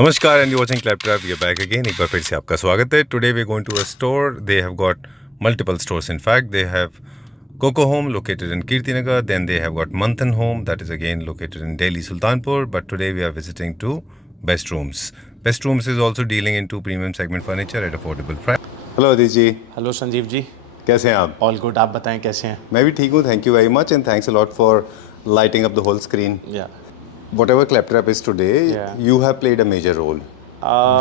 Namaskar and you're watching Claptrap. We are back again. एक बार फिर से आपका स्वागत है. Today we are going to a store. They have got multiple stores. In fact, they have Coco Home located in Kirtinagar. Then they have got Manthan Home that is again located in Delhi Sultanpur. But today we are visiting to Best Rooms. Best Rooms is also dealing into premium segment furniture at affordable price. Hello Adit ji. Hello Sanjeev ji, कैसे हैं आप? All good. आप बताएं कैसे हैं? मैं भी ठीक हूँ. Thank you very much and thanks a lot for lighting up the whole screen. या Whatever Claptrap is today, Yeah. you have played a major role.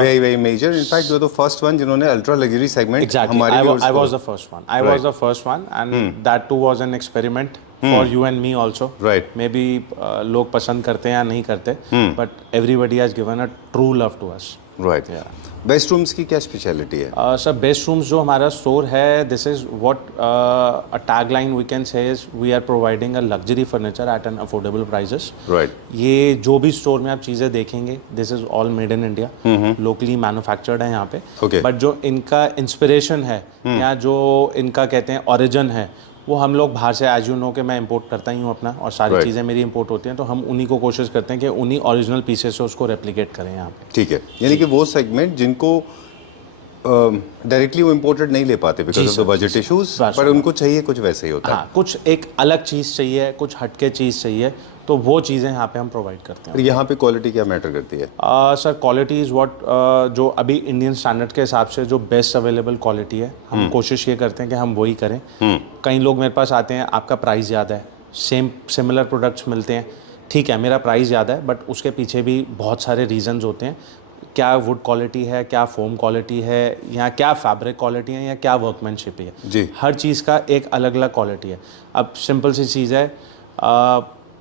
Very major. In fact, you are the first one जिन्होंने ultra luxury segment exactly हमारे viewers I co- was the first one. I was the first one and that too was an experiment for you and me also. Right. Maybe लोग पसंद करते हैं या नहीं करते, but everybody has given a true love to us. Right. Best rooms की क्या speciality है? सर बेस्ट रूम्स जो हमारा स्टोर है, this is what a tag line we can say is we are providing a luxury furniture at an affordable prices. Right. ये जो भी store में आप चीज़ें देखेंगे, this is all made in India, locally manufactured है यहाँ पे। Okay. बट जो इनका इंस्पिरेशन है या जो इनका कहते हैं ओरिजिन है, वो हम लोग बाहर से, एज यू नो कि मैं इंपोर्ट करता ही हूँ अपना, और सारी Right. चीज़ें मेरी इंपोर्ट होती हैं, तो हम उन्हीं को कोशिश करते हैं कि उन्हीं ओरिजिनल पीसेस से उसको रेप्लिकेट करें यहाँ पे। ठीक है. यानी कि वो सेगमेंट जिनको डायरेक्टली वो इम्पोर्टेड नहीं ले पाते because of the budget issues, पर उनको चाहिए कुछ वैसे ही होता है. हाँ, कुछ एक अलग चीज़ चाहिए, कुछ हटके चीज़ चाहिए, तो वो चीज़ें यहाँ पे हम प्रोवाइड करते हैं। और यहाँ पे क्वालिटी क्या मैटर करती है? सर क्वालिटी इज़ व्हाट, जो अभी इंडियन स्टैंडर्ड के हिसाब से जो बेस्ट अवेलेबल क्वालिटी है, हम कोशिश ये करते हैं कि हम वही करें। कई लोग मेरे पास आते हैं, आपका प्राइस ज़्यादा है, सिमिलर प्रोडक्ट्स मिलते हैं, ठीक है मेरा प्राइस ज़्यादा है, बट उसके पीछे भी बहुत सारे रीजंस होते हैं। क्या वुड क्वालिटी है, क्या फोम क्वालिटी है, या क्या फैब्रिक क्वालिटी है, या क्या वर्कमैनशिप है जी. हर चीज़ का एक अलग अलग क्वालिटी है। अब सिंपल सी चीज़ है,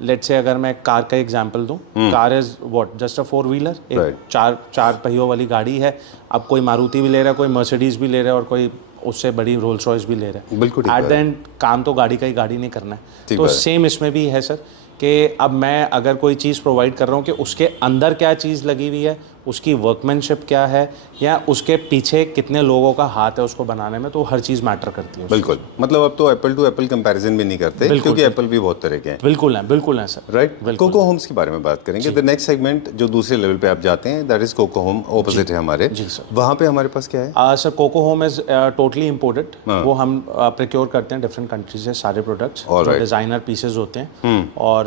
लेट्स से अगर मैं कार का एग्जांपल दूं, car is what, just a four wheeler, एक Right. चार पहियों वाली गाड़ी है। अब कोई मारुति भी ले रहा है, कोई मर्सिडीज़ भी ले रहा है, और कोई उससे बड़ी रोल्स रॉयस भी ले रहा है। बिल्कुल ठीक एट द है. एंड काम तो गाड़ी का ही गाड़ी नहीं करना है। ठीक तो है. सेम इसमें भी है सर, कि अब मैं अगर कोई चीज़ प्रोवाइड कर रहा हूँ कि उसके अंदर क्या चीज़ लगी हुई है, उसकी वर्कमैनशिप क्या है, या उसके पीछे कितने लोगों का हाथ है उसको बनाने में, तो हर चीज़ मैटर करती है। बिल्कुल. मतलब अब तो एप्पल टू एप्पल कंपैरिजन भी नहीं करते क्योंकि एप्पल भी बहुत तरह के हैं. बिल्कुल है सर। राइट. कोको होम्स के बारे में बात करेंगे. द नेक्स्ट सेगमेंट जो दूसरे लेवल पे आप जाते हैं, that is Coco home, opposite है हमारे. जी सर. वहाँ पे हमारे पास क्या है? Sir Coco home is totally imported. वो हम प्रोक्योर करते हैं डिफरेंट कंट्रीज से, सारे प्रोडक्ट्स जो डिज़ाइनर पीसेज होते हैं, और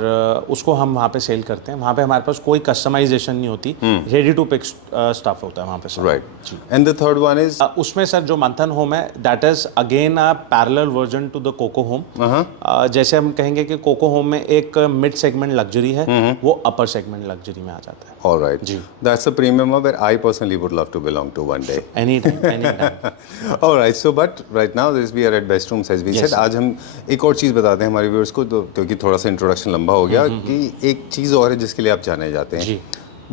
उसको हम वहाँ पे सेल करते हैं। वहाँ पे हमारे पास कोई कस्टमाइजेशन नहीं होती, रेडी टू पिक स्टफ होता है वहाँ पे sir. Right. And the third one is उसमें सर जो मंथन होम है, that is again a parallel version to the Coco home. जैसे हम कहेंगे कि कोको होम में एक मिड सेगमेंट लग्जरी है, वो अपर सेगमेंट लग्जरी में आ जाता है। ऑलराइट. जी. That's a premium where I personally would love to belong to one day. Any time. Alright. So but right now this we are at best rooms as we said. आज हम एक और चीज़ बताते हैं हमारे व्यूअर्स को, तो क्योंकि थोड़ा सा इंट्रोडक्शन लंबा हो गया, कि एक चीज़ और है जिसके लिए आप जाने जाते हैं. जी.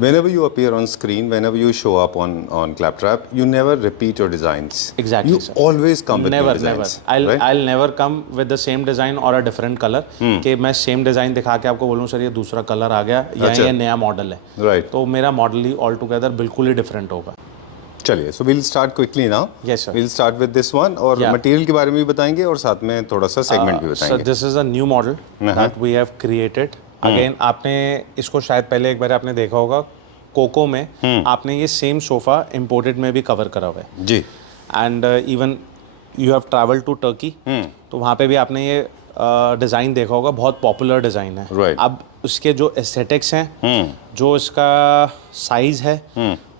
Whenever you appear on screen, whenever you show up on Claptrap, you never repeat your designs. Exactly, You sir. always come with never new designs. never I'll never come with the same design or a different color, कि मैं same design दिखा के आपको बोलूँ sir ये दूसरा colour आ गया, या ये नया मॉडल है, Right. तो मेरा मॉडल ही ऑल टुगेदर बिल्कुल ही डिफरेंट होगा। चलिए, so we'll start quickly now. Yes, sir. We'll start with this one, और मटेरियल के बारे में भी बताएंगे और साथ में थोड़ा सा सेगमेंट भी सर बताएंगे. This is a new model that we have created. Again आपने इसको शायद पहले एक बार आपने देखा होगा, कोको में आपने ये सेम सोफ़ा इम्पोर्टेड में भी कवर करा हुआ है जी. And even you have travel to Turkey, तो वहाँ पे भी आपने ये डिज़ाइन देखा होगा, बहुत पॉपुलर डिज़ाइन है। Right. अब उसके जो एस्थेटिक्स हैं, जो इसका साइज़ है,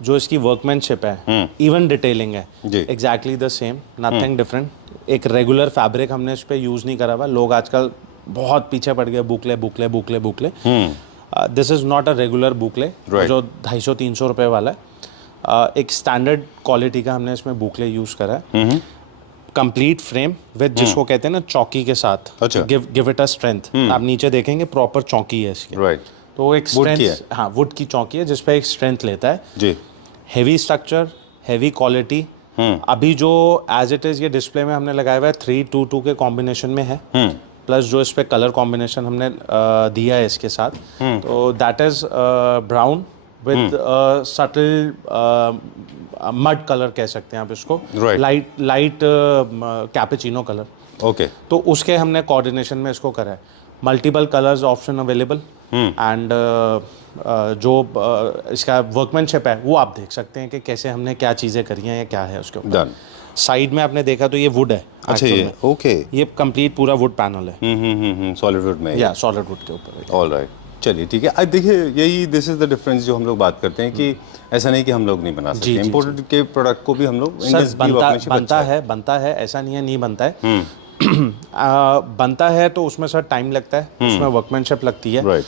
जो इसकी वर्कमैनशिप है, इवन डिटेलिंग है, जी. Exactly the same, nothing different. एक रेगुलर फैब्रिक हमने इस पर यूज़ नहीं करा हुआ। लोग आजकल बहुत पीछे पड़ गए, boucle boucle boucle boucle. This is not a regular boucle जो 250-300 रुपये वाला है। एक स्टैंडर्ड क्वालिटी का हमने इसमें बुकले यूज़ करा है, कंप्लीट फ्रेम विद, जिसको कहते हैं ना चौकी के साथ, अच्छा. Give it a strength. आप नीचे देखेंगे प्रॉपर चौकी है इसकी। राइट. तो एक स्ट्रेंथ, हाँ वुड की चौकी है जिस पे एक स्ट्रेंथ लेता है जी. Heavy structure, heavy quality. अभी जो एज इट इज़ ये डिस्प्ले में हमने लगाया हुआ है 3-2-2 के कॉम्बिनेशन में है, प्लस जो इस पे कलर कॉम्बिनेशन हमने दिया है इसके साथ, तो that is brown with subtle mud colour कह सकते हैं आप इसको, लाइट कैपेचिनो कलर। ओके. तो उसके हमने कोऑर्डिनेशन में इसको करा है। Multiple colours option available and जो इसका वर्कमैनशिप है वो आप देख सकते हैं कि कैसे हमने क्या चीज़ें करी हैं या क्या है उसके ऊपर। डन। साइड में आपने देखा तो ये वुड है। अच्छा, actual ये में। ओके। ये कंप्लीट पूरा वुड पैनल है। सॉलिड वुड में। या सॉलिड वुड के ऊपर है। ऑल राइट, चलिए ठीक है। देखिए यही दिस इज द डिफरेंस जो हम लोग बात करते हैं कि ऐसा नहीं कि हम लोग नहीं बना सकते, इम्पोर्टेड के प्रोडक्ट को भी हम लोग सर बनता है ऐसा नहीं है नहीं बनता है। बनता है तो उसमें सर टाइम लगता है, उसमें वर्कमैनशिप लगती है, राइट,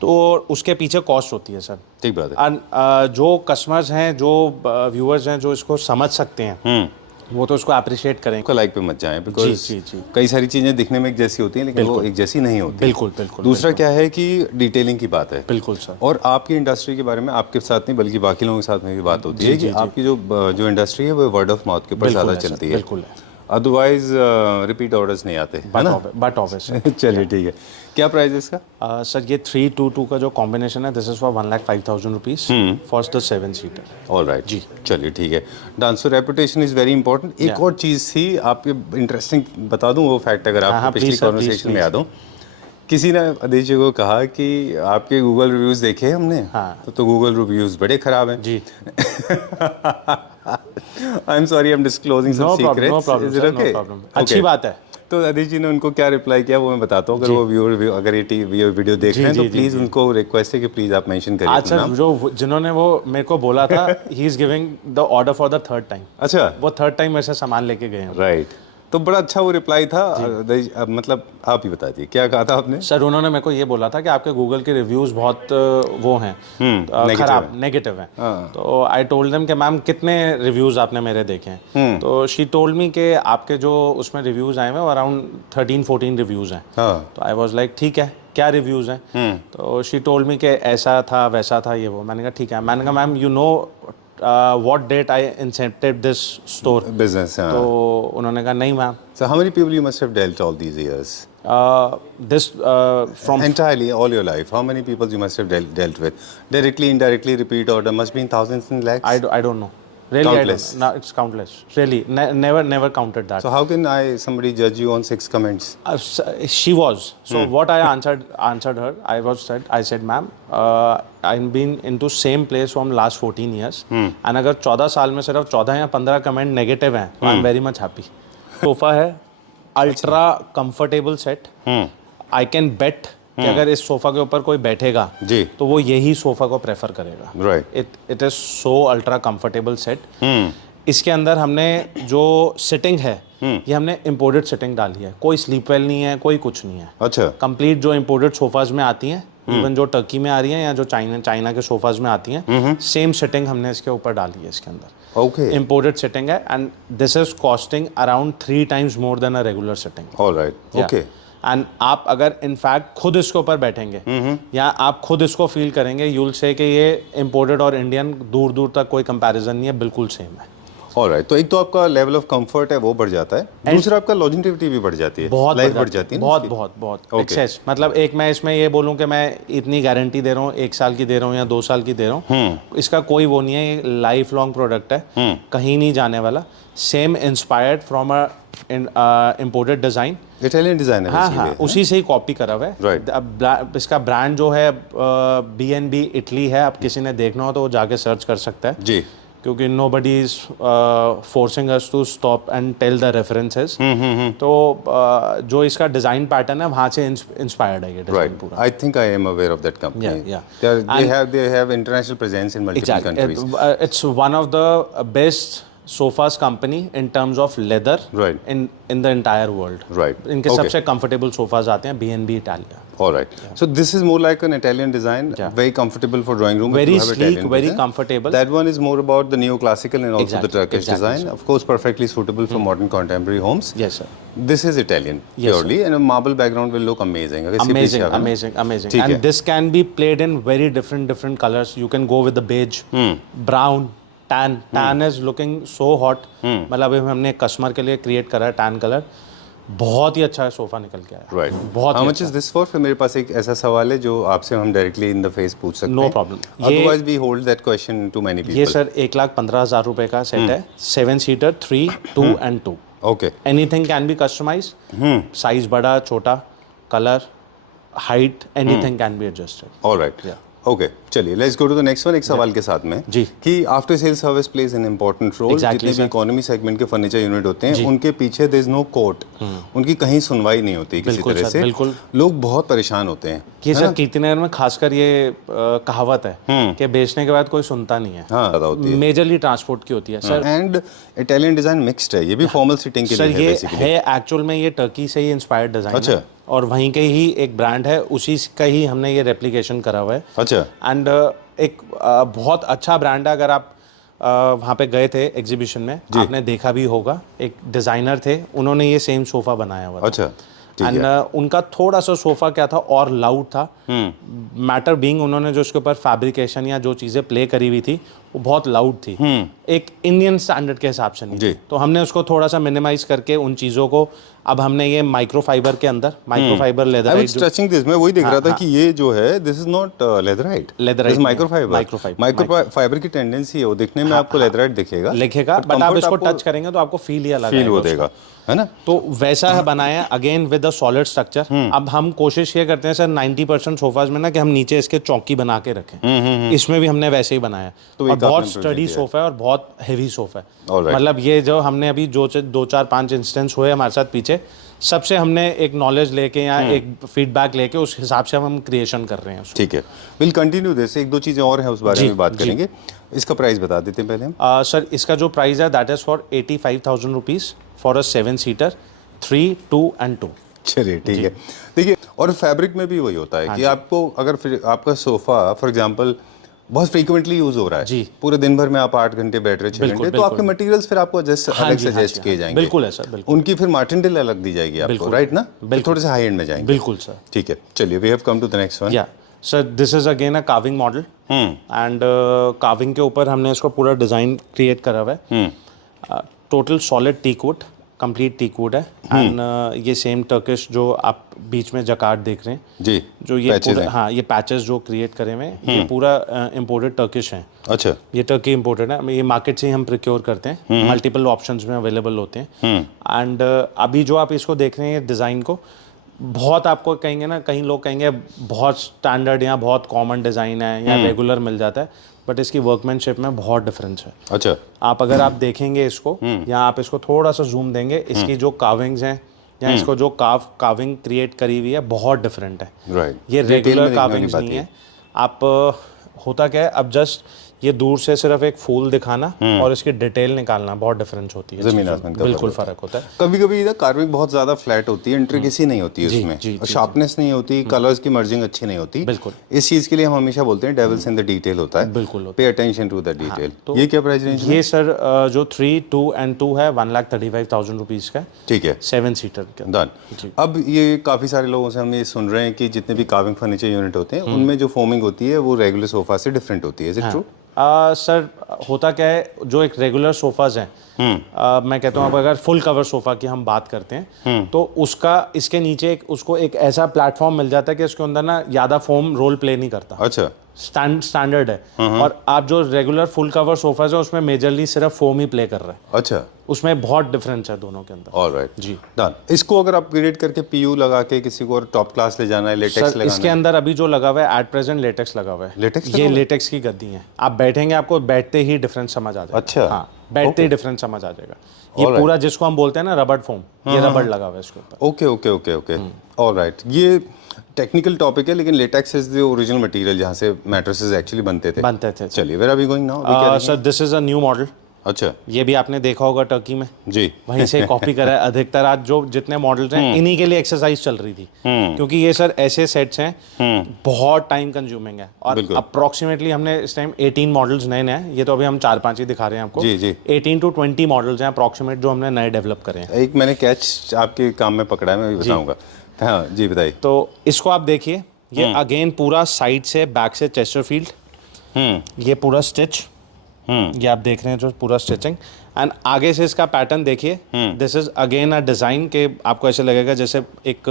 तो उसके पीछे कॉस्ट होती है सर। ठीक बात है। जो कस्टमर्स हैं, जो व्यूअर्स हैं, जो इसको समझ सकते हैं वो तो उसको अप्रिशिएट करें। को लाइक पे मत जाएं, बिकॉज जी। कई सारी चीज़ें दिखने में एक जैसी होती हैं लेकिन वो एक जैसी नहीं होती। बिल्कुल। दूसरा क्या है कि डिटेलिंग की बात है। बिल्कुल सर। और आपकी इंडस्ट्री के बारे में आपके साथ नहीं बल्कि बाकी लोगों के साथ में भी बात होती है कि आपकी जो इंडस्ट्री है वो वर्ड ऑफ माउथ के ऊपर ज़्यादा चलती है। बिल्कुल है। अदरवाइज रिपीट ऑर्डर्स नहीं आते, है ना? But obviously. चलिए ठीक है। क्या प्राइस है इसका? सर ये 322 का जो कॉम्बिनेशन है, this is for 1,05,000 rupees for the 7 seater. All right जी, चलिए ठीक है। Dancer reputation is very important. एक और चीज़ थी आपके इंटरेस्टिंग बता दूं वो फैक्ट, अगर आपको पिछली कॉन्वर्सेशन में याद हो, किसी ने आदेश जी को कहा कि आपके गूगल रिव्यूज़ देखे हमने, तो गूगल रिव्यूज़ बड़े ख़राब हैं जी। I am sorry, I am disclosing some secrets. Is it okay? अच्छी बात है। तो आदेश जी ने उनको क्या रिप्लाई किया वो मैं बताता हूँ। अगर वो व्यूअर अगर ये वीडियो देख रहे हैं तो प्लीज़ उनको रिक्वेस्ट है कि प्लीज़ आप मेंशन करिए। अच्छा, जो जिन्होंने वो मेरे को बोला था, he is giving the order for the 3rd time. अच्छा, वो 3rd टाइम मेरे से सामान लेके गए हैं। राइट, तो बड़ा अच्छा वो रिप्लाई था। मतलब आप ही बता दीजिए क्या कहा था आपने? सर उन्होंने मेरे को ये बोला था कि आपके गूगल के रिव्यूज़ बहुत वो हैं, खराब, नेगेटिव हैं। तो आई टोल्ड देम कि मैम कितने रिव्यूज़ आपने मेरे देखे हैं? तो शी टोल्ड मी कि आपके जो उसमें रिव्यूज़ आए हैं वो अराउंड 13-14 रिव्यूज़ हैं। तो आई वाज लाइक ठीक है, क्या रिव्यूज़ हैं? तो शी टोल्ड मी कि ऐसा था वैसा था ये वो। मैंने कहा ठीक है। मैंने कहा ma'am you know what date I incepted this store business? तो उन्होंने कहा नहीं ma'am. So how many people you must have dealt all these years? This from entirely all your life, how many people you must have dealt with directly, indirectly, repeat order must be in thousands and lakhs? I don't know. Really, countless. I don't. No, it's countless. Really, never counted that. So how can somebody judge you on 6 comments? She was. So what I answered her, I said, ma'am, I've been into same place from last 14 years. And अगर 14 साल में सिर्फ 14 या 15 comment negative हैं, तो I'm very much happy. Sofa है, ultra comfortable set. I can bet कि अगर इस सोफा के ऊपर कोई बैठेगा जी तो वो यही सोफा को प्रेफर करेगा। Right, it is so ultra comfortable set. इसके अंदर हमने जो सिटिंग है ये हमने इम्पोर्टेड सिटिंग डाली है, कोई स्लीप वेल नहीं है, कोई कुछ नहीं है। अच्छा, कंप्लीट जो इम्पोर्टेड सोफाज में आती हैं, इवन जो टर्की में आ रही हैं या जो चाइना के सोफाज में आती हैं, सेम सिटिंग हमने इसके ऊपर डाली है इसके अंदर। ओके, इम्पोर्टेड सिटिंग है and this is costing around 3 times more than a regular sitting. Alright, okay. And आप अगर इनफैक्ट खुद इसके ऊपर बैठेंगे या आप खुद इसको फील करेंगे, यूल से कि ये इम्पोर्टेड और इंडियन दूर दूर तक कोई कंपैरिजन नहीं है, बिल्कुल सेम है। ऑलराइट, तो एक तो आपका लेवल ऑफ कंफर्ट है वो बढ़ जाता है, दूसरा आपका लॉन्जेविटी भी बढ़ जाती है, बहुत लाइफ बढ़ जाती है, बहुत एक्सेस। मतलब एक मैं इसमें ये बोलूँ कि मैं इतनी गारंटी दे रहा हूँ, 1 साल की दे रहा हूँ या 2 साल की दे रहा हूँ, इसका कोई वो नहीं है, ये लाइफ लॉन्ग प्रोडक्ट है, कहीं नहीं जाने वाला। Same inspired from a imported design, Italian design है। हाँ, उसी से ही कॉपी करा हुआ है। अब इसका ब्रांड जो है B&B इटली है। अब किसी ने देखना हो तो वो जाके सर्च कर सकता है जी, क्योंकि nobody is forcing us to stop and tell the references। तो जो इसका डिजाइन पैटर्न है वहाँ से इंस्पायर्ड है ये डिजाइन पूरा। I think I am aware of that company. They have international presence in multiple countries. It's one of the best sofas company in terms of leather in the entire world. Right. इनके सबसे comfortable sofas आते हैं B&B Italia. All right. So this is more like an Italian design, very comfortable for drawing room. Very sleek, very comfortable. That one is more about the neoclassical and also the Turkish design. Of course, perfectly suitable for modern contemporary homes. Yes, sir. This is Italian purely, and a marble background will look amazing. Amazing. And this can be played in very different colors. You can go with the beige, brown, tan is looking so hot. मतलब हमने एक customer के लिए create करा है tan colour, बहुत ही अच्छा sofa निकल के आया। राइट, बहुत। How much is this for? फिर मेरे पास एक ऐसा सवाल है जो आपसे हम डायरेक्टली इन द फेस पूछ सकते हैं। No problem. Otherwise we hold that question to many people. ये सर 1,15,000 रुपए का सेट है, 7 seater, 3, 2 and 2। Okay, anything can be customise, size बड़ा छोटा, colour height, anything can be adjusted. All right, okay, चलिए let's go to the next one. एक सवाल के साथ में जी कि after sale service plays an important role. जितने भी इकोनॉमी सेगमेंट के फर्नीचर यूनिट होते हैं उनके पीछे देयर इज नो कोर्ट, उनकी कहीं सुनवाई नहीं होती किसी तरह से, बिल्कुल। लोग बहुत परेशान होते हैं। ये सर कीर्तिनगर में खासकर ये कहावत है कि बेचने के बाद कोई सुनता नहीं है। हाँ, ज़्यादा होती है। मेजरली ट्रांसपोर्ट की होती है sir. And Italian design mixed है, ये भी फॉर्मल सिटिंग के सर लिए है ये बेसिकली। है एक्चुअल में ये टर्की से ही इंस्पायर्ड डिजाइन अच्छा। है और वहीं के ही एक ब्रांड है, उसी का ही हमने ये रेप्लिकेशन करा हुआ है। अच्छा। एंड एक बहुत अच्छा ब्रांड है। अगर आप वहाँ पे गए थे एग्जीबिशन में, आपने देखा भी होगा, एक डिज़ाइनर थे, उन्होंने ये सेम सोफ़ा बनाया हुआ था। अच्छा, एंड उनका थोड़ा सा सोफ़ा क्या था और लाउड था। मैटर बीइंग उन्होंने जो उसके ऊपर फैब्रिकेशन या जो चीज़ें प्ले करी हुई थी वो बहुत लाउड थी, एक इंडियन स्टैंडर्ड के हिसाब से नहीं जी। तो हमने उसको थोड़ा सा मिनिमाइज करके उन चीज़ों को अब हमने ये माइक्रोफाइबर के अंदर microfibre I leatherette was touching this, मैं वही देख रहा था कि ये जो है this is not leatherette, Leatherite microfibre. Microfibre की टेंडेंसी है वो, दिखने में आपको लेदराइट दिखेगा, लिखेगा, बट आप इसको टच करेंगे तो आपको फील ही अलग फील हो आएगा देगा, है ना? तो वैसा है बनाया again with a solid structure. अब हम कोशिश ये करते हैं सर 90% सोफाज में ना कि हम नीचे इसके चौकी बना के रखें, इसमें भी हमने वैसे ही बनाया। तो और एक बहुत आपने स्टडी सोफा है और बहुत हेवी सोफा है। Alright. मतलब ये जो हमने अभी जो 2-4-5 इंस्टेंस हुए हमारे साथ पीछे, सबसे हमने एक नॉलेज लेके या एक फीडबैक लेके उस हिसाब से हम क्रिएशन कर रहे हैं उसको। ठीक है, विल कंटिन्यू दिस। एक दो चीज़ें और हैं उस बारे में बात करेंगे। इसका प्राइस बता देते हैं पहले हम। सर इसका जो प्राइस है that is for 85,000 rupees for a 7-सीटर 3, 2 and 2। चलिए ठीक है, देखिए और फैब्रिक में भी वही होता है कि आपको अगर फिर आपका सोफ़ा फॉर एग्जांपल बहुत फ्रीक्वेंटली यूज हो रहा है, जी। पूरे दिन भर में आप 8 घंटे बैठ रहे 6 घंटे, तो आपके मटेरियल्स फिर आपको अलग सजेस्ट किए जाएंगे। बिल्कुल है सर, बिल्कुल। उनकी फिर मार्टिनडेल अलग दी जाएगी आपको, राइट ना? थोड़े से हाई एंड में जाएंगे। बिल्कुल सर। ठीक है, चलिए we have come to the next one. या sir this is again a carving model and carving के ऊपर हमने इसको पूरा डिज़ाइन क्रिएट करा हुआ है। Total solid teak wood, complete teak wood है एंड ये सेम टर्किश जो आप बीच में जकार्ड देख रहे हैं जी, जो ये पूरा, हाँ ये पैचेस जो क्रिएट करे हुए हैं ये पूरा इम्पोर्टेड टर्किश है। अच्छा, ये टर्की इम्पोर्टेड है, ये मार्केट से ही हम प्रिक्योर करते हैं, मल्टीपल ऑप्शंस में अवेलेबल होते हैं। एंड अभी जो आप इसको देख रहे हैं डिज़ाइन को, बहुत आपको कहेंगे ना, कहीं लोग कहेंगे बहुत स्टैंडर्ड या बहुत कॉमन डिज़ाइन है या रेगुलर मिल जाता है, बट इसकी वर्कमैनशिप में बहुत डिफरेंस है। अच्छा, आप अगर आप देखेंगे इसको या आप इसको थोड़ा सा जूम देंगे, इसकी जो कार्विंग्स हैं या इसको जो कार्विंग क्रिएट करी हुई है बहुत डिफरेंट है। राइट, ये रेगुलर कार्विंग्स नहीं है। आप होता क्या है, अब जस्ट ये दूर से सिर्फ एक फूल दिखाना और इसकी डिटेल निकालना बहुत डिफरेंस होती है, जमीन आसमान का बिल्कुल फर्क होता है। कभी कभी ना कार्विंग बहुत ज्यादा फ्लैट होती है, इंट्रिकेसी नहीं होती है उसमें, और शार्पनेस नहीं होती, कलर्स की मर्जिंग अच्छी नहीं होती। बिल्कुल, इस चीज के लिए हम हमेशा बोलते हैं डेविल्स इन द डिटेल होता है। बिल्कुल, pay attention to the detail. ये क्या प्राइस रेंज? ये सर जो 3, 2 and 2 है 1,35,000 रुपीज़ का, ठीक है, 7-सीटर का। डन। अब ये काफ़ी सारे लोगों से हम ये सुन रहे हैं कि जितने भी कार्विंग फर्नीचर यूनिट होते हैं उनमें जो फोमिंग होती है वो रेगुलर सोफा से डिफरेंट होती है, इज इट ट्रू? सर होता क्या है, जो एक रेगुलर सोफाज हैं, मैं कहता हूँ अब अगर फुल कवर सोफा की हम बात करते हैं तो उसका इसके नीचे उसको एक ऐसा प्लेटफॉर्म मिल जाता है कि उसके अंदर ना ज़्यादा फोम रोल प्ले नहीं करता। अच्छा, स्टैंडर्ड है। और आप जो रेगुलर फुल कवर सोफाज है उसमें मेजरली सिर्फ फोम ही प्ले कर रहा है। अच्छा, उसमें बहुत डिफरेंस है दोनों के अंदर। ऑलराइट जी, डन। इसको अगर अपग्रेड करके पीयू लगा के किसी को और टॉप क्लास ले जाना है, लेटेक्स लगाना है? इसके अंदर अभी जो लगा हुआ है एट प्रेजेंट लेटेक्स लगा हुआ है। लेटेक्स ये लेटेक्स की गद्दी है, आप बैठेंगे आपको बैठते ही डिफरेंस समझ आ जाएगा। अच्छा, हाँ, बैठते ही डिफरेंस समझ आ जाएगा। ये पूरा जिसको हम बोलते हैं ना रबड़ फोम, ये रबड़ लगा हुआ है इसके ऊपर। Okay okay okay okay, alright. ये टेक्निकल टॉपिक है, लेकिन latex is the original material जहाँ से मैट्रेसेस एक्चुअली बनते थे। चलिए, where are we going now? Sir this is a new model. अच्छा, ये भी आपने देखा होगा टर्की में, जी, वहीं से कॉपी करा है। अधिकतर आज जो जितने मॉडल्स हैं इन्हीं के लिए एक्सरसाइज चल रही थी, क्योंकि ये सर ऐसे सेट्स हैं बहुत टाइम कंज्यूमिंग है। और अप्रॉक्सीमेटली हमने इस टाइम 18 मॉडल्स नए हैं, ये तो अभी हम 4-5 ही दिखा रहे हैं आपको। जी जी, 18 to 20 मॉडल्स हैं अप्रॉक्सीमेट जो हमने नए डेवलप करे हैं। एक मैंने कैच आपके काम में पकड़ा है, मैं बताऊंगा। हाँ जी, बताइए। तो इसको आप देखिए, ये अगेन पूरा साइड से बैक से चेस्टरफील्ड, ये पूरा स्टिच, ये आप देख रहे हैं जो पूरा स्टिचिंग, एंड आगे से इसका पैटर्न देखिए। This is again a design के आपको ऐसे लगेगा जैसे एक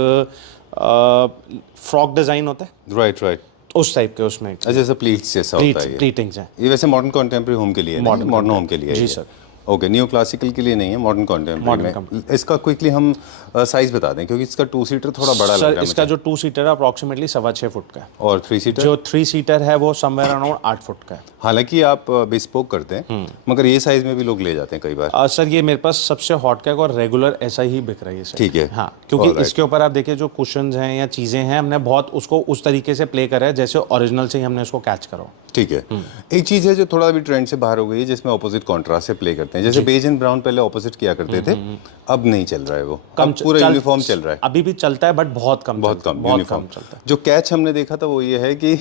फ्रॉक डिज़ाइन होता है, राइट राइट, उस टाइप के उसमें जैसे प्लीट्स जैसा होता है। प्लीटिंग्स हैं ये वैसे मॉडर्न कंटेम्प्रेरी होम के लिए, मॉडर्न होम के लिए। जी सर। ओके, न्यू क्लासिकल के लिए नहीं है, मॉडर्न कॉन्टेम्परेरी में। इसका क्विकली हम साइज बता दें, क्योंकि इसका 2 सीटर थोड़ा बड़ा लग रहा है। इसका जो 2 सीटर है अप्रॉक्सीमेटली 6.25 फुट का है, और 3 सीटर जो 3 सीटर है वो समवेयर अराउंड 8 फुट का है। हालांकि आप बिस्पोक करते हैं, मगर ये साइज में भी लोग ले जाते हैं कई बार। सर ये मेरे पास सबसे हॉट कैक और रेगुलर ऐसा ही बिक रही है सर। ठीक है, हाँ, क्योंकि इसके ऊपर आप देखिए जो कुशन्स हैं या चीज़ें हैं, हमने बहुत उसको उस तरीके से प्ले करा है जैसे ओरिजिनल से ही हमने उसको कैच करा। ठीक है। एक चीज़ है जो थोड़ा भी ट्रेंड से बाहर हो गई है, जिसमें ऑपोजिट कॉन्ट्रास्ट से प्ले करते हैं, जैसे बेज एंड ब्राउन पहले ऑपोजिट किया करते थे, अब नहीं चल रहा है वो, अब पूरा यूनिफॉर्म चल रहा है। अभी भी चलता है बट बहुत कम यूनिफॉर्म चलता है। जो कैच हमने देखा था वो ये है कि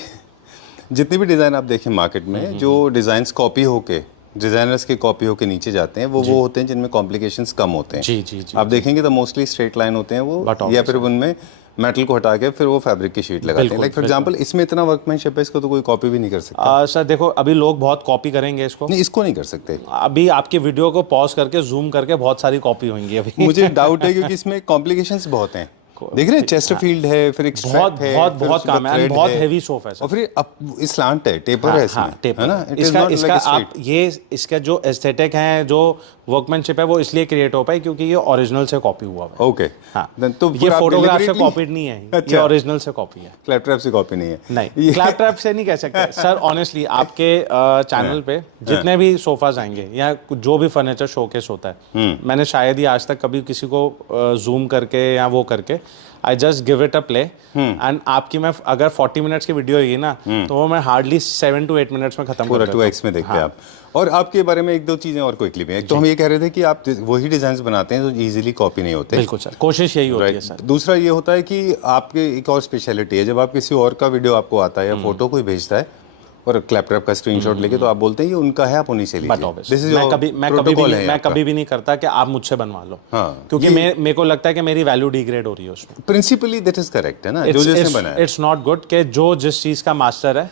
जितनी भी डिज़ाइन आप देखें मार्केट में, जो डिज़ाइंस कॉपी होके डिज़ाइनर्स के कॉपी होके नीचे जाते हैं, वो होते हैं जिनमें कॉम्प्लिकेशंस कम होते हैं। जी जी जी। आप देखेंगे तो मोस्टली स्ट्रेट लाइन होते हैं वो, या फिर उनमें मेटल को हटा के फिर वो फैब्रिक की शीट लगाते हैं। लाइक फॉर एग्जांपल इसमें इतना वर्कमैनशिप है, इसको तो कोई कॉपी भी नहीं कर सकता। सर देखो अभी लोग बहुत कॉपी करेंगे इसको, नहीं इसको नहीं कर सकते। अभी आपके वीडियो को पॉज करके जूम करके बहुत सारी कॉपी होंगी अभी। मुझे डाउट है क्योंकि इसमें कॉम्प्लिकेशंस बहुत हैं। देख रहे हैं, चेस्टरफील्ड है, फिर बहुत है, बहुत काम है, बहुत हेवी सोफा है और फिर अब स्लांट है, टेपर है इसमें, है ना? इसका आप ये इसका जो एस्थेटिक है, जो वर्कमैनशिप है, वो इसलिए क्रिएट हो पाई क्योंकि ये ओरिजिनल से कॉपी हुआ है। ओके, तो ये फोटोग्राफ से कॉपीड नहीं है, ये ओरिजिनल से कॉपी है। क्लैप ट्रैप से कॉपी नहीं है। नहीं, क्लैप ट्रैप से नहीं कह सकते सर। ऑनेस्टली आपके चैनल पे जितने भी सोफाज आएंगे या जो भी फर्नीचर शोकेस होता है, मैंने शायद ही आज तक कभी किसी को जूम करके या वो करके I just give it a play and आपकी मैं अगर 40 मिनट्स की वीडियो होगी ना, तो वो मैं हार्डली 7 to 8 मिनट्स में खत्म पूरा कर देता हूं। 2x में देखते हैं आप। और आपके बारे में एक दो चीज़ें और क्विकली में, एक तो हम ये कह रहे थे कि आप वही डिज़ाइंस बनाते हैं जो इजीली कॉपी नहीं होते। बिल्कुल सर, कोशिश यही होती है सर। दूसरा ये होता है कि आपके एक और स्पेशलिटी है, जब आप किसी और का वीडियो आपको आता है या फोटो कोई भेजता है और क्लैप ट्रैप का स्क्रीनशॉट लेके, तो आप बोलते हैं ये उनका है, आप उन्हीं से लीजिए। मैं कभी भी नहीं करता कि आप मुझसे बनवा लो, क्योंकि मेरे को लगता है कि मेरी वैल्यू डिग्रेड हो रही है उसमें। प्रिंसिपली दैट इज करेक्ट है ना, जो जिसने बनाया। इट्स नॉट गुड कि जो जिस चीज का मास्टर है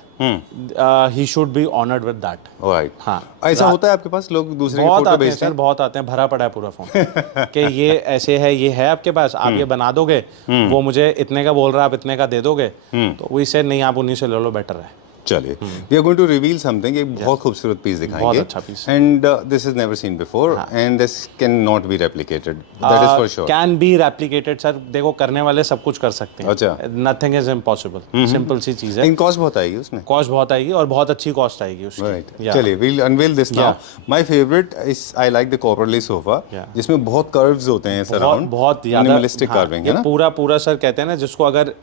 he should be honoured with that. Right, हाँ, ऐसा होता है आपके पास, लोग दूसरे की फोटो भेजते हैं? बहुत आते हैं, भरा पड़ा है पूरा फोन कि ये ऐसे है, ये है आपके पास, आप ये बना दोगे, वो मुझे इतने का बोल रहा है, आप इतने का दे दोगे, तो वो इससे नहीं, आप उन्हीं से ले लो, बेटर है। चलिए, we are going to reveal something, एक बहुत खूबसूरत पीस दिखाएंगे, बहुत अच्छा piece, and this is never seen before and this can not be replicated, that is for sure. Can be replicated sir, देखो करने वाले सब कुछ कर सकते हैं। अच्छा, नथिंग इज इम्पॉसिबल, सिंपल सी चीज है। कॉस्ट बहुत आएगी उसमें, कॉस्ट बहुत आएगी और बहुत अच्छी कॉस्ट आएगी उसकी। राइट, चलिए we will unveil this now. My favourite is I like the copperly sofa, जिसमें बहुत कर्व्स होते हैं सराउंड, बहुत मिनिमलिस्टिक कार्विंग है ना, पूरा सर कहते हैं ना जिसको, अगर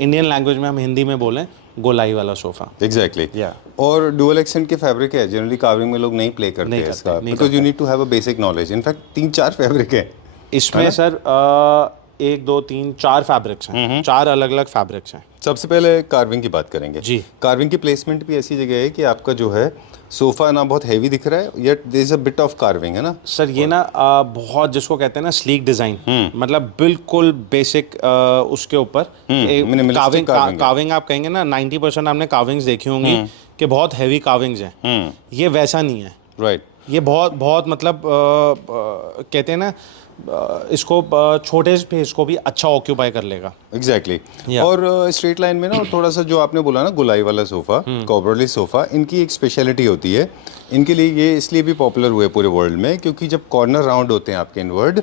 इंडियन लैंग्वेज में हम हिंदी में बोलें, गोलाई वाला सोफा। एग्जैक्टली, और डुअल एक्सेंट के फैब्रिक है, जनरली कार्विंग में लोग नहीं प्ले करते हैं इसका, because you need to have a basic knowledge. In fact 3-4 fabric है इसमें सर, 1 2 3 4 फैब्रिक्स हैं, 4 अलग अलग फैब्रिक्स हैं। सबसे पहले कार्विंग की बात करेंगे जी। कार्विंग की प्लेसमेंट भी ऐसी जगह है कि आपका जो है सोफा ना बहुत हैवी दिख रहा है, yet there is a bit of carving, है ना सर। ये ना बहुत, जिसको कहते हैं ना स्लीक डिजाइन, मतलब बिल्कुल बेसिक उसके ऊपर कार्विंग आप कहेंगे ना, 90% आपने कार्विंग्स देखी होंगी कि बहुत हैवी कार्विंग्स हैं, ये वैसा नहीं है। राइट, ये बहुत मतलब कहते हैं ना, इसको छोटे स्पेस को भी अच्छा ऑक्यूपाई कर लेगा। एग्जैक्टली। और स्ट्रेट लाइन में ना थोड़ा सा जो आपने बोला ना गुलाई वाला सोफा, कॉबरली सोफा, इनकी एक स्पेशलिटी होती है। इनके लिए ये इसलिए भी पॉपुलर हुए पूरे वर्ल्ड में क्योंकि जब कॉर्नर राउंड होते हैं आपके इनवर्ड,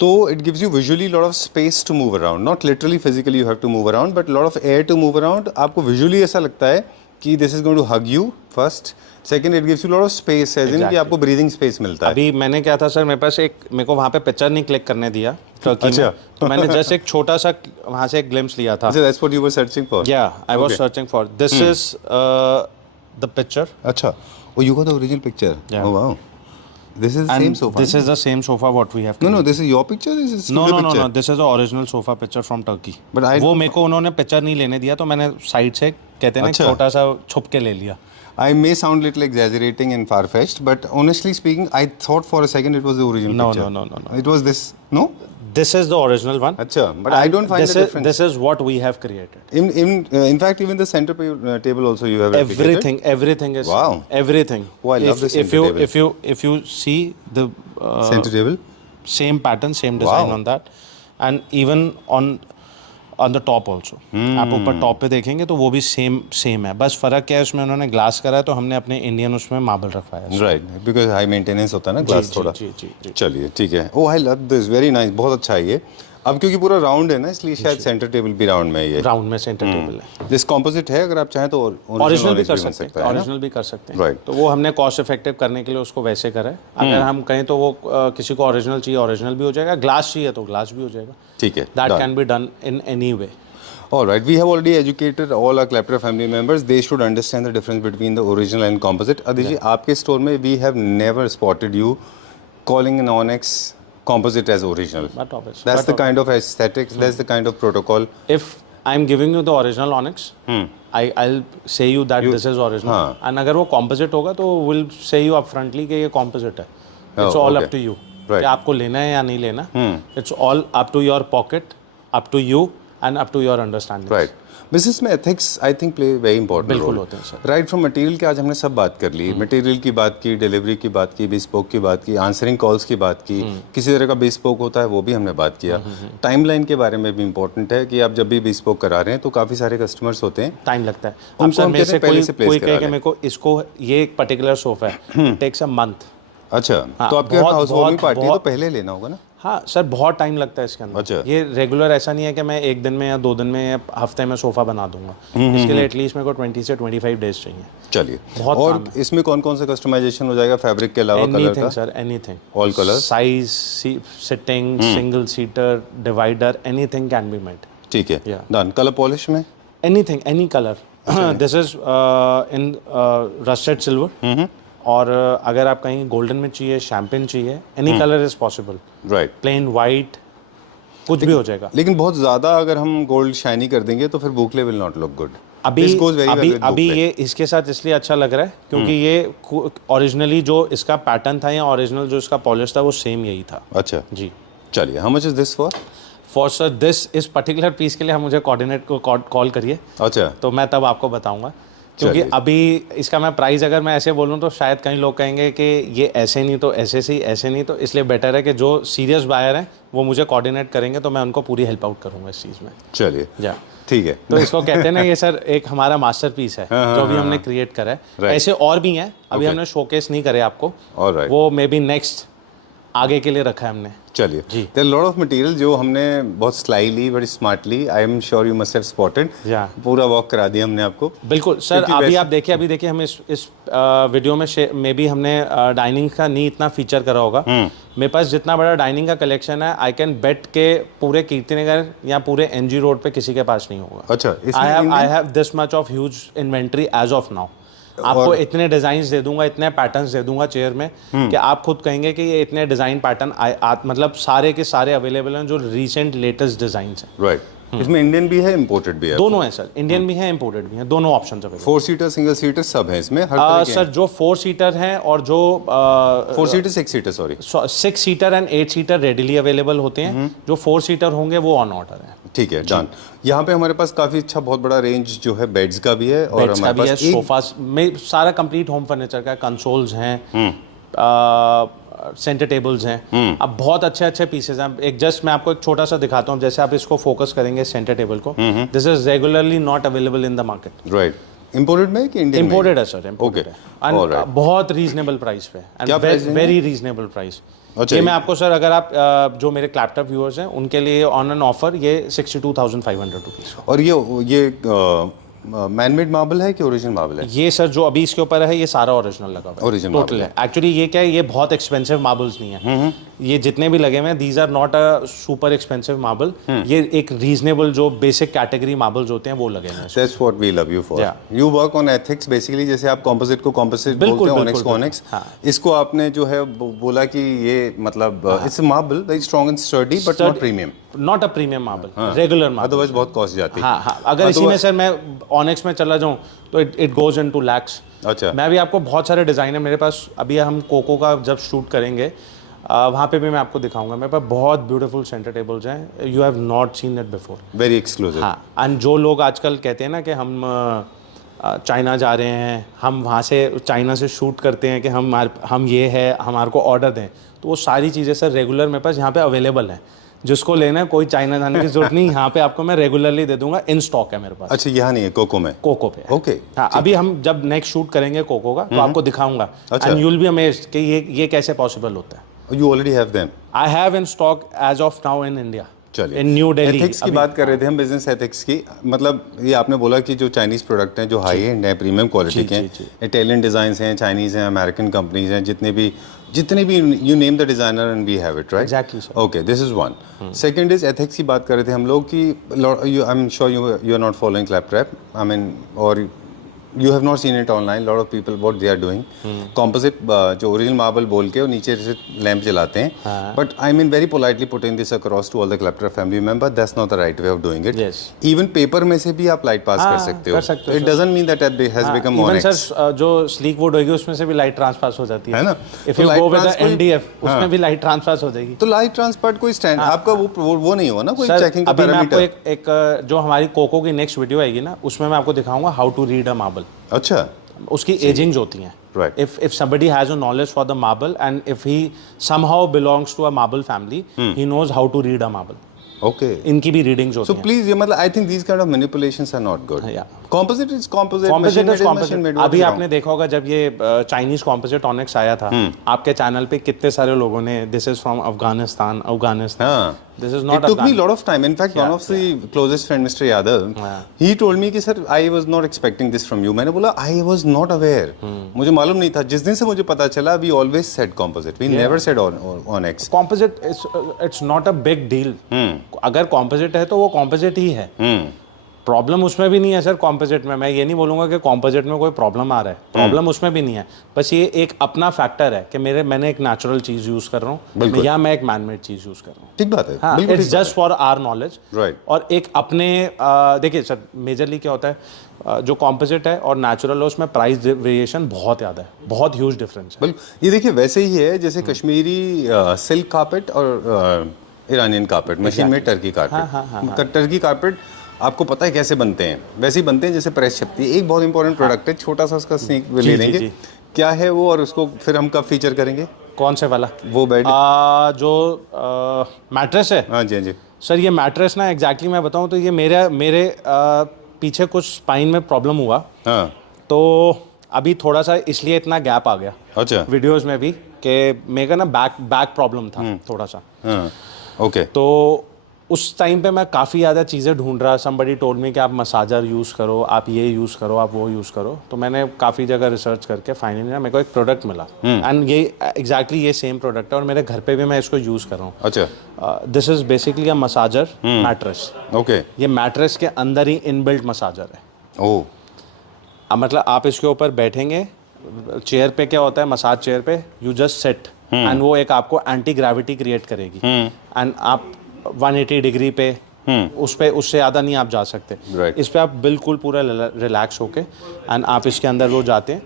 तो it gives you visually lot of space to move around, not literally physically you have to move around, but lot of air to move around. आपको विजुअली ऐसा लगता है कि this is going to hug you first, second it gives you lot of space, as in कि आपको breathing space मिलता है। अभी मैंने क्या था सर, मेरे पास मेरे को वहाँ पे पिक्चर नहीं क्लिक करने दिया टर्की में, तो मैंने जस्ट एक छोटा सा वहाँ से एक ग्लिम्स लिया था। That's what you were searching for? Yeah, I was searching for. This is the picture. अच्छा, oh you got the original picture? Yeah. Oh wow. This is the same sofa? This is the same sofa what we have. No, this is your picture? This is studio picture? No, this is the original sofa picture from Turkey. But वो मेरे को उन्होंने picture नहीं लेने दिया, तो मैंने side से कहते हैं ना छोटा सा छुप के ले लिया। I may sound little exaggerating and far-fetched, but honestly speaking, I thought for a second it was the original picture. No. It was this, no? This is the original one. अच्छा, but I don't find the difference. This is what we have created. In fact, even the center table also you have replicated. Everything is. Wow. Everything. Oh, I love the center table. If you see the center table, same pattern, same design on that, and even on on the top also. आप ऊपर top पे देखेंगे तो वो भी same है, बस फ़र्क क्या है उसमें उन्होंने ग्लास करा है तो हमने अपने इंडियन उसमें मार्बल रखवाया है। राइट, बिकॉज हाई मेंटेनेंस होता है ना ग्लास थोड़ा। जी। चलिए ठीक है। Oh I love this, very nice, बहुत अच्छा है ये। अब क्योंकि पूरा राउंड है ना, इसलिए शायद सेंटर टेबल भी राउंड में है ये। राउंड में सेंटर टेबल है। दिस कॉम्पोजिट है, अगर आप चाहें तो ओरिजिनल भी कर बन सकते सकता हैं, है ना? ओरिजिनल भी कर सकते हैं। Right. तो वो हमने कॉस्ट इफेक्टिव करने के लिए उसको वैसे करा है। अगर हम कहें तो वो किसी को ओरिजिनल चाहिए ओरिजिनल भी हो जाएगा, ग्लास चाहिए तो ग्लास भी हो जाएगा। ठीक है, that done. Can be done in any way. All right, we have already educated all our Claptra family members. They should understand the difference between the original and composite. Aditi ji, आपके store में we have never spotted you calling an Onyx composite as original. But obviously, That's the kind of aesthetics, that's the kind of protocol. If I'm giving you the original Onyx, I'll say you that this is original. And अगर वो composite होगा तो we'll say you upfrontly कि ये composite है. It's all up to you. Right. कि आपको लेना है या नहीं लेना. It's all up to your pocket, up to you. And up to your understanding. Right. Business में ethics I think play very important बिल्कुल होते हैं सर। राइट फ्रॉम मटेरियल के आज हमने सब बात कर ली, मटेरियल की बात की, डिलीवरी की बात की, बिस्पोक की बात की, आंसरिंग कॉल्स की बात की, किसी तरह का बिस्पोक होता है वो भी हमने बात किया। टाइमलाइन के बारे में भी इंपॉर्टेंट है कि आप जब भी बिस्पोक करा रहे हैं तो काफ़ी सारे कस्टमर्स होते हैं, टाइम लगता है। उनको अब सर हम मेरे कहते से हैं पहले से कोई place कहे करा कि लें। मेरे को इसको ये एक पर्टिकुलर सोफा है, टेक्स अ मंथ। अच्छा तो आपके बहुत- हाउस वार्मिंग बहुत- पार्टी है तो बहुत- पहले लेना होगा ना? हाँ सर, बहुत टाइम लगता है इसके अंदर। अच्छा। ये रेगुलर ऐसा नहीं है कि मैं एक दिन में या 2 दिन में या हफ्ते में सोफ़ा बना दूंगा। इसके लिए एटलीस्ट मेरे को 20 से 25 डेज चाहिए। चलिए, बहुत और काम इसमें कौन कौन सा कस्टमाइजेशन हो जाएगा फैब्रिक के अलावा, कलर एनीथिंग का? Sir, anything. All colours? Size, sitting, single seater, divider, anything can be made. ठीक है, Yeah. डन। कलर पॉलिश में anything, any colour. This is in rusted silver. और अगर आप कहीं गोल्डन में चाहिए, शैम्पेन चाहिए, any colour is possible. Right. Plain white, कुछ भी हो जाएगा। लेकिन बहुत ज़्यादा अगर हम गोल्ड शाइनी कर देंगे तो फिर बुकले विल नॉट लुक गुड। अभी ये इसके साथ इसलिए अच्छा लग रहा है क्योंकि ये ओरिजिनली जो इसका पैटर्न था या ओरिजिनल जो इसका पॉलिश था वो सेम यही था। अच्छा जी। चलिए, how much is this for? For sir this इस पर्टिकुलर पीस के लिए हम मुझे कोऑर्डिनेट को कॉल करिए, अच्छा तो मैं तब आपको बताऊंगा। क्योंकि चलिए। अभी इसका मैं प्राइस अगर मैं ऐसे बोलूँ तो शायद कई लोग कहेंगे कि ये ऐसे नहीं तो ऐसे से ही, ऐसे नहीं तो, इसलिए बेटर है कि जो सीरियस बायर हैं वो मुझे कोऑर्डिनेट करेंगे तो मैं उनको पूरी हेल्प आउट करूँगा इस चीज़ में। चलिए जा ठीक है। तो इसको कहते हैं ना, ये सर एक हमारा मास्टर पीस है जो अभी हमने क्रिएट करा है। Right. ऐसे और भी हैं, अभी Okay. हमने शोकेस नहीं करे आपको, ऑलराइट, वो मे बी नेक्स्ट आगे के लिए रखा है हमने। चलिए। जी। देयर लॉट ऑफ मटेरियल जो हमने बहुत स्लाइली, बड़ी smartly, I am sure you must have spotted, या पूरा वॉक करा दिया हमने आपको। बिल्कुल सर। क्योंकि अभी वैसे- आप देखिए हम इस वीडियो में भी हमने डाइनिंग का नहीं इतना फीचर करा होगा। मेरे पास जितना बड़ा डाइनिंग का कलेक्शन है, आई कैन बेट के पूरे कीर्तिनगर या पूरे एनजी रोड पे किसी के पास नहीं होगा। अच्छा, I have this much of huge inventory as of now. आपको इतने डिजाइन दे दूंगा, इतने पैटर्न्स दे दूंगा चेयर में कि आप खुद कहेंगे कि ये इतने डिजाइन पैटर्न मतलब सारे के सारे अवेलेबल हैं जो रिसेंट लेटेस्ट डिजाइन हैं। राइट। इसमें इंडियन भी है, इंपोर्टेड भी है? दोनों हैं सर, इंडियन भी हैं, इंपोर्टेड भी हैं, दोनों option available. 4 seater, single seater सब है इसमें, हर तरह के सर जो 4 सीटर हैं और जो 4 seater 6 seater sorry 6 seater and 8 seater readily available होते हैं। जो 4 सीटर होंगे वो ऑन ऑर्डर है। ठीक है, डन। यहाँ पे हमारे पास काफ़ी अच्छा बहुत बड़ा रेंज जो है बेड्स का भी है, और बेड्स का हमारे भी है, पास एक सोफास में सारा कंप्लीट होम फर्नीचर का, कंसोल्स हैं, सेंटर टेबल्स हैं। अब बहुत अच्छे अच्छे पीसेज हैं। एक जस्ट मैं आपको एक छोटा सा दिखाता हूँ, जैसे आप इसको फोकस करेंगे सेंटर टेबल को, this is regularly not available in the market. Right. Imported में कि इंडियन? इंपोर्टेड है सर, इंपोर्टेड है, and बहुत रीजनेबल प्राइस पे, क्या price and very reasonable price. अच्छा, ये मैं आपको सर, अगर आप जो मेरे क्लैपटॉ व्यूअर्स हैं उनके लिए ऑन एन ऑफर ये 62,500 रुपीज़। और ये मैनमेड मार्बल है कि ओरिजिनल मार्बल है? ये सर जो अभी इसके ऊपर है ये सारा ओरिजिनल लगा हुआ है, Original टोटल है। एक्चुअली ये क्या है, ये बहुत एक्सपेंसिव मार्बल्स नहीं है। ये जितने भी लगे हुए हैं, these are not a super expensive marble. ये एक रीजनेबल जो बेसिक कैटेगरी मार्बल्स होते हैं वो लगे हुए हैं। That's what we love you for. Yeah. You work on ethics basically, जैसे आप composite को composite बिल्कुल, बोलते हैं, बिल्कुल, onyx को onyx। हाँ। इसको आपने जो है बोला कि ये मतलब it's a marble, very strong and sturdy but not premium. Not a premium marble, regular marble. Otherwise बहुत कॉस्ट जाती है। हाँ, अगर इसी में सर मैं ऑनेक्स में चला जाऊँ तो इट गोज इनटू लैक्स। अच्छा। मैं भी आपको बहुत सारे डिज़ाइन है मेरे पास। अभी हम कोको का जब शूट करेंगे वहाँ पे भी मैं आपको दिखाऊंगा। मेरे पास बहुत ब्यूटीफुल सेंटर टेबल्स हैं, you have not seen it before. Very exclusive. हाँ, एंड जो लोग आजकल कहते हैं ना कि हम चाइना जा रहे हैं, हम वहाँ से चाइना से शूट करते हैं कि हम ये है, हमारे को ऑर्डर दें, तो वो सारी चीज़ें सर रेगुलर मेरे पास यहाँ पे अवेलेबल हैं। जिसको लेना है कोई चाइना जाने की जरूरत नहीं, यहाँ पे आपको मैं रेगुलरली दे दूंगा, इन स्टॉक है मेरे पास। अच्छा, यहाँ नहीं है कोको में? कोको पे है। ओके। हाँ, अभी हम जब नेक्स्ट शूट करेंगे कोको का तो आपको दिखाऊंगा, and you will be amazed कि ये कैसे पॉसिबल होता है। You already have them? I have in stock as of now in India, चलिए, इन न्यू दिल्ली। एथिक्स की बात कर रहे थे हम, बिजनेस एथिक्स की। मतलब ये आपने बोला कि जो चाइनीज प्रोडक्ट हैं जो हाई एंड है, प्रीमियम क्वालिटी के हैं, इटालियन डिजाइन हैं, चाइनीज हैं, अमेरिकन कंपनीज हैं, जितने भी you name the designer and we have it, right? Exactly sir. Okay, this is one. Second is ethics की बात कर रहे थे हम लोग कि I am sure you are not following claptrap, I mean, और you have not seen it online. Lot of people what they are doing, composite जो ओरिजिनल मार्बल बोल के और नीचे से लैंप जलाते हैं, but I mean very politely putting this across to all the Claptrap family member, that's not the right way of doing it. Yes. Even paper में से भी आप लाइट पास कर सकते हो। It doesn't mean that it has become Even Onyx. Sir जो sleek would होगी उसमें से भी लाइट ट्रांसपास हो जाती है ना? If you go with the MDF उसमें भी लाइट ट्रांसपास हो जाएगी। तो लाइट ट्रांसपर्ट कोई स्टैंड आपका वो नहीं हुआ ना, कोई चेकिंग का अभी मैं आपको पैरामीटर? एक जो हमारी कोको की नेक्स्ट वीडियो आएगी ना, उसमें मैं आपको दिखाऊंगा how to read a marble. अच्छा, उसकी एजिंग्स होती हैं। Right. If somebody has a knowledge for the marble and if he somehow belongs to a marble family, he knows how to read a marble. okay. इनकी भी readings होती So हैं। please, ये मतलब I think these kind of manipulations are not good. Yeah. Composite is composite. Composite machine is made is machine made. Composite. अभी what's आपने देखा होगा जब ये चाइनीज कॉम्पोजिट ऑनेक्स आया था, आपके चैनल पे कितने सारे लोगों ने दिस इज फ्रॉम अफगानिस्तान, हाँ. This is It not took me a lot of time. In fact, one of the closest friend, Mr. Yadav, he told me कि sir, I was not expecting this from you. मैंने बोला I was not aware. मुझे मालूम नहीं था। जिस दिन से मुझे पता चला, we always said composite. We never said Onyx. Composite it's not a big deal. अगर कॉम्पोजिट है तो वो कॉम्पोजिट ही है। प्रॉब्लम उसमें भी नहीं है सर। कॉम्पोजिट में मैं ये नहीं बोलूंगा कि कॉम्पोजिट में कोई प्रॉब्लम आ रहा है, प्रॉब्लम उसमें भी नहीं है। बस ये एक अपना फैक्टर है कि मैंने एक नेचुरल चीज यूज कर रहा हूँ या मैं एक मैनमेड चीज यूज कर रहा हूँ। ठीक बात है। हाँ, बिल्कुल it's just for our knowledge. Right. और एक अपने देखिए सर, मेजरली क्या होता है, जो कॉम्पोजिट है और नेचुरल है उसमें प्राइस वेरिएशन बहुत ज़्यादा है, बहुत ह्यूज डिफरेंस है। बिल्कुल। ये देखिए वैसे ही है जैसे कश्मीरी सिल्क कारपेट और ईरानियन कारपेट, मशीन में टर्की कारपेट। टर्की कारपेट आपको पता है कैसे बनते हैं, वैसे ही बनते हैं जैसे प्रेस छपती है। एक बहुत इंपॉर्टेंट प्रोडक्ट है, छोटा सा उसका स्नीक ले लेंगे, क्या है वो, और उसको फिर हम कब फीचर करेंगे? कौन से वाला? वो बेड जो मैट्रेस है। हाँ जी, हाँ जी सर। ये मैट्रेस ना एग्जैक्टली मैं बताऊं तो ये मेरे पीछे कुछ स्पाइन में प्रॉब्लम हुआ। हाँ। तो अभी थोड़ा सा इसलिए इतना गैप आ गया। अच्छा। वीडियोस में भी कि मेरे का ना बैक प्रॉब्लम था थोड़ा सा। हाँ। ओके। तो उस टाइम पे मैं काफ़ी ज़्यादा चीज़ें ढूंढ रहा। समबडी टोल्ड मी कि आप मसाजर यूज़ करो, आप ये यूज़ करो, आप वो यूज़ करो। तो मैंने काफ़ी जगह रिसर्च करके फाइनली ना मेरे को एक प्रोडक्ट मिला, एंड ये एग्जैक्टली ये सेम प्रोडक्ट है और मेरे घर पे भी मैं इसको यूज़ कर रहा हूँ। अच्छा। This is basically a massager mattress. Okay. ये मैट्रेस के अंदर ही इनबिल्ट मसाजर है। ओह। अब मतलब आप इसके ऊपर बैठेंगे, चेयर पे क्या होता है, मसाज चेयर पे यू जस्ट सेट एंड वो एक आपको एंटी ग्रेविटी क्रिएट करेगी, एंड आप 180 डिग्री पे उससे ज़्यादा नहीं आप जा सकते। Right. इस पे आप बिल्कुल पूरा रिलैक्स होके एंड आप इसके अंदर वो जाते हैं।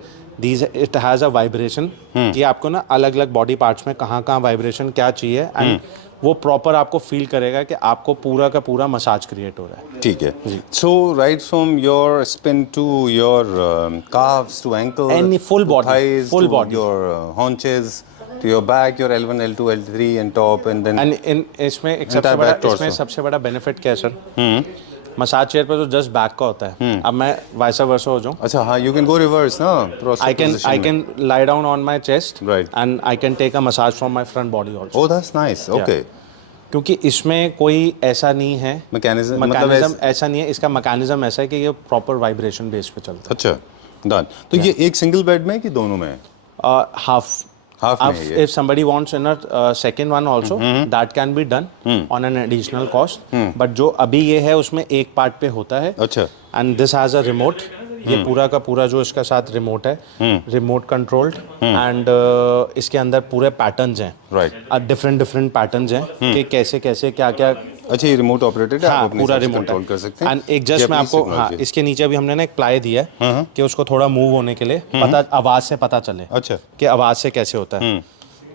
इट हैज़ अ वाइब्रेशन कि आपको ना अलग अलग बॉडी पार्ट्स में कहाँ वाइब्रेशन क्या चाहिए, एंड वो प्रॉपर आपको फील करेगा कि आपको पूरा का पूरा मसाज क्रिएट हो रहा है। ठीक है। So right from your spine to your calves to ankle, Any full body, thighs, full to body. your haunches, to your back, your L1, L2, L3 and top, and then इसमें एक Entire back torso. सबसे बड़ा benefit क्या है sir? Massage chair पे तो just back का होता है। अब मैं वाइस वर्सा हो जाऊं, अच्छा हाँ, you can go reverse ना, I can lie down on my chest, Right. and I can take a massage from my front body also. Oh, that's nice. Okay. क्योंकि इसमें कोई ऐसा नहीं है मैकेनिज्म, मैकेनिज्म ऐसा नहीं है, इसका मैकेनिज्म ऐसा है कि ये प्रॉपर वाइब्रेशन बेस पे चलता अच्छा डन। तो ये एक सिंगल बेड में कि दोनों में है? है। हाफ में है ये? if somebody wants in a second one also, that can be done on an additional cost, but जो अभी ये है उसमें एक पार्ट पे होता है। अच्छा। and this has a remote, ये पूरा का पूरा जो इसका साथ रिमोट है, रिमोट कंट्रोल्ड, एंड इसके अंदर पूरे पैटर्न्स हैं, राइट। डिफरेंट पैटर्न्स हैं कि कैसे कैसे क्या क्या। अच्छा, ये रिमोट ऑपरेटेड है, हाँ, आप अपने पूरा हिसाब से रिमोट कंट्रोल कर सकते हैं। एंड एक जस्ट मैं आपको, हाँ, इसके नीचे अभी हमने ना एक प्लाई दिया है कि उसको थोड़ा मूव होने के लिए पता, आवाज से पता चले। अच्छा। कि आवाज से कैसे होता है,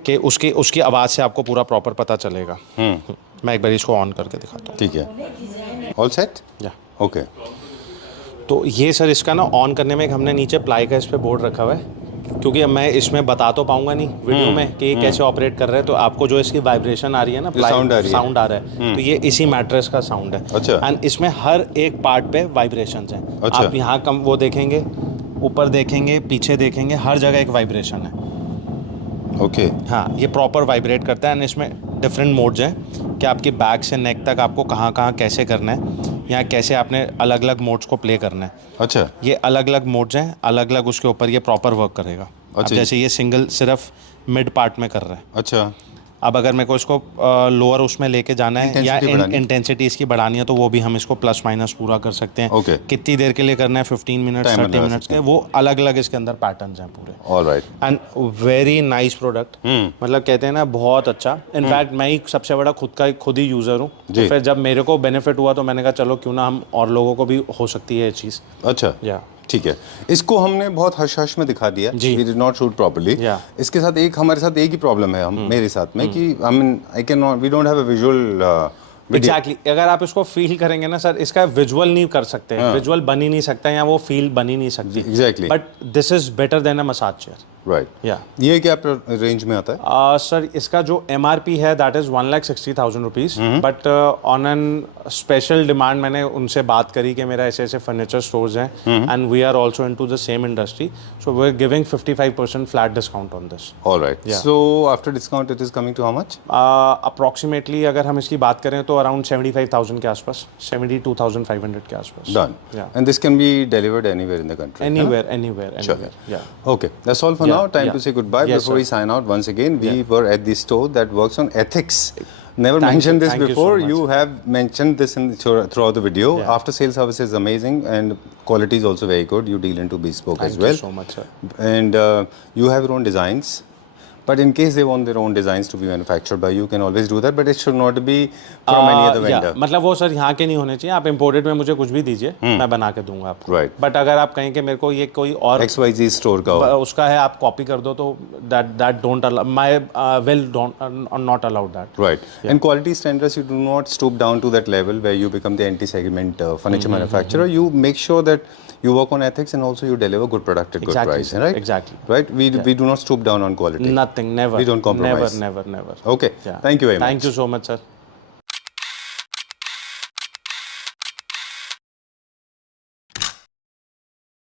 कि उसकी आवाज से आपको पूरा प्रॉपर पता चलेगा। मैं एक बार इसको ऑन करके दिखाता हूँ। ठीक है। All set? या ओके। तो ये सर इसका ना ऑन करने में हमने नीचे प्लाई का इस पे बोर्ड रखा हुआ है क्योंकि अब मैं इसमें बता तो पाऊंगा नहीं वीडियो में कि ये कैसे ऑपरेट कर रहे हैं, तो आपको जो इसकी वाइब्रेशन आ रही है ना, साउंड आ रहा है, तो ये इसी मैट्रेस का साउंड है। अच्छा। एंड इसमें हर एक पार्ट पे वाइब्रेशंस हैं। अच्छा। आप यहाँ कम वो देखेंगे, ऊपर देखेंगे, पीछे देखेंगे, हर जगह एक वाइब्रेशन है। ओके। हाँ, ये प्रॉपर वाइब्रेट करता है। एंड इसमें डिफरेंट मोड्स हैं कि आपकी बैक से नेक तक आपको कहाँ कहाँ कैसे करना है, यहाँ कैसे आपने अलग अलग मोड्स को प्ले करना है। अच्छा। ये अलग अलग मोड्स हैं, अलग अलग उसके ऊपर ये प्रॉपर वर्क करेगा। अब अच्छा। जैसे ये सिंगल सिर्फ मिड पार्ट में कर रहा है। अच्छा। अब अगर मेरे को इसको लोअर उसमें लेके जाना है या इंटेंसिटी इसकी बढ़ानी है, तो वो भी हम इसको प्लस माइनस पूरा कर सकते हैं। ओके। कितनी देर के लिए करना है, 15 मिनट, 30 मिनट्स के, वो अलग अलग इसके अंदर पैटर्न्स हैं पूरे। Alright. And very nice product. मतलब कहते हैं ना, बहुत अच्छा। इनफैक्ट मैं ही सबसे बड़ा खुद ही यूज़र हूँ, तो फिर जब मेरे को बेनिफिट हुआ तो मैंने कहा चलो क्यों ना हम और लोगों को भी हो सकती है ये चीज़। अच्छा। या ठीक है, इसको हमने बहुत हश हश में दिखा दिया, we did not shoot properly. इसके साथ हमारे साथ एक ही प्रॉब्लम है, मेरे साथ में, कि I mean I can not, we don't have a visual. Exactly अगर आप इसको फील करेंगे ना सर, इसका विजुअल नहीं कर सकते, विजुअल बन ही नहीं सकता, या वो फील बन ही नहीं सकती। Exactly. But this is better than a massage chair. Right. या ये क्या रेंज में आता है? सर इसका जो MRP है that is 1,60,000 rupees, but on an special demand मैंने उनसे बात करी कि मेरा ऐसे ऐसे फर्नीचर स्टोर्स हैं and we are also into the same industry, so we are giving 55% flat discount on this. Alright. So after discount it is coming to how much? Approximately अगर हम इसकी बात करें तो अराउंड 75,000 के आसपास, 72,500 के आसपास। Done. And this can be delivered anywhere in the country? Anywhere. या okay, that's all for now. Time to say goodbye. Before we sign out, once again, we were at the store that works on ethics. Never mentioned this before. You have mentioned this throughout the video. After sales service is amazing and quality is also very good. You deal into bespoke as well. Thank you so much, sir. And you have your own designs. But in case they want their own designs to be manufactured by you, can always do that. But it should not be from any other vendor. मतलब वो sir यहाँ के नहीं होने चाहिए। आप imported में मुझे कुछ भी दीजिए, मैं बना के दूंगा आपको। Right. बट अगर आप कहें कि मेरे को ये कोई और XYZ स्टोर का हो, उसका है, आप कॉपी कर दो, तो that don't allow, my will don't not allowed that. Right. And quality standards, you do not stoop down to that level where you become the anti-segment furniture manufacturer. You make sure that you work on ethics and also you deliver good product at good price, right? Exactly. Right? We do not stoop down on quality. Nothing, never. We don't compromise. Never. Okay. Thank you very much. Thank you so much, sir.